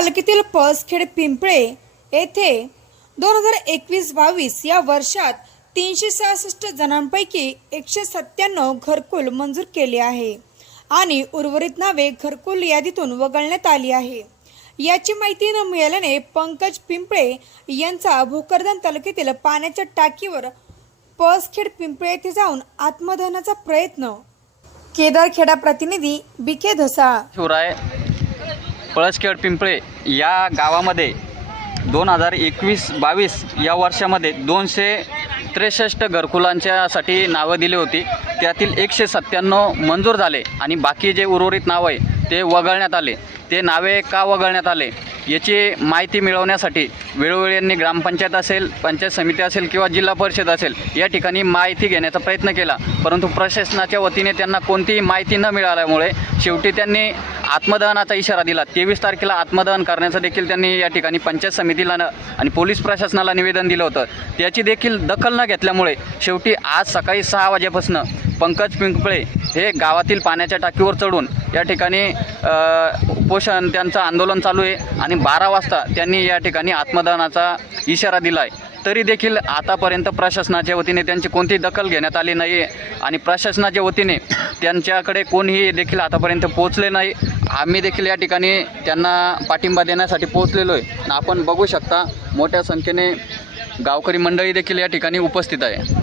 तालुक्यातील पळसखेड पिंपळे येथे दोन हजार एकवीस बावीस या वर्षात तीनशे सहासष्ट जणांपैकी एकशे सत्त्याण्णव घरकुल मंजूर केले आहे आणि उर्वरित नावे घरकुल यादीतून वगळण्यात आली आहे. याची माहिती न मिळाल्याने पंकज पिंपळे यांचा भोकरदन तालुक्यातील पाण्याच्या टाकीवर पळसखेड पिंपळे येथे जाऊन आत्मदहनाचा प्रयत्न केदारखेडा प्रतिनिधी बीके धसा शिवराय पळसखेड पिंपळे या गावामध्ये दोन हजार एकवीस बावीस या वर्षामध्ये दोनशे त्रेसष्ट घरकुलांच्यासाठी नावं दिली होती. त्यातील एकशे सत्त्याण्णव मंजूर झाले आणि बाकी जे उर्वरित नावं आहे ते वगळण्यात आले. ते नावे का वगळण्यात आले? याची माहिती मिळवण्यासाठी वेळोवेळी यांनी ग्रामपंचायत असेल पंचायत समिती असेल किंवा जिल्हा परिषद असेल या ठिकाणी माहिती घेण्याचा प्रयत्न केला. परंतु प्रशासनाच्या वतीने त्यांना कोणतीही माहिती न मिळाल्यामुळे शेवटी त्यांनी आत्मदहनाचा इशारा दिला. तेवीस तारखेला आत्मदहन करण्याचं देखील त्यांनी या ठिकाणी पंचायत समितीला न आणि पोलीस प्रशासनाला निवेदन दिलं होतं. त्याची देखील दखल न घेतल्यामुळे शेवटी आज सकाळी सहा वाजेपासून पंकज पिंपळे हे गावातील पाण्याच्या टाकीवर चढून या ठिकाणी उपोषण त्यांचं आंदोलन चालू आहे आणि बारा वाजता त्यांनी या ठिकाणी आत्मदानाचा इशारा दिला आहे तरी देखील आतापर्यंत प्रशासनाच्या वतीने त्यांची कोणतीही दखल घेण्यात आली नाही आहे आणि प्रशासनाच्या वतीने त्यांच्याकडे कोणीही देखील आतापर्यंत पोहोचले नाही. आम्ही देखील या ठिकाणी त्यांना पाठिंबा देण्यासाठी पोहोचलेलो आहे. आणि आपण बघू शकता मोठ्या संख्येने गावकरी मंडळी देखील या ठिकाणी उपस्थित आहे.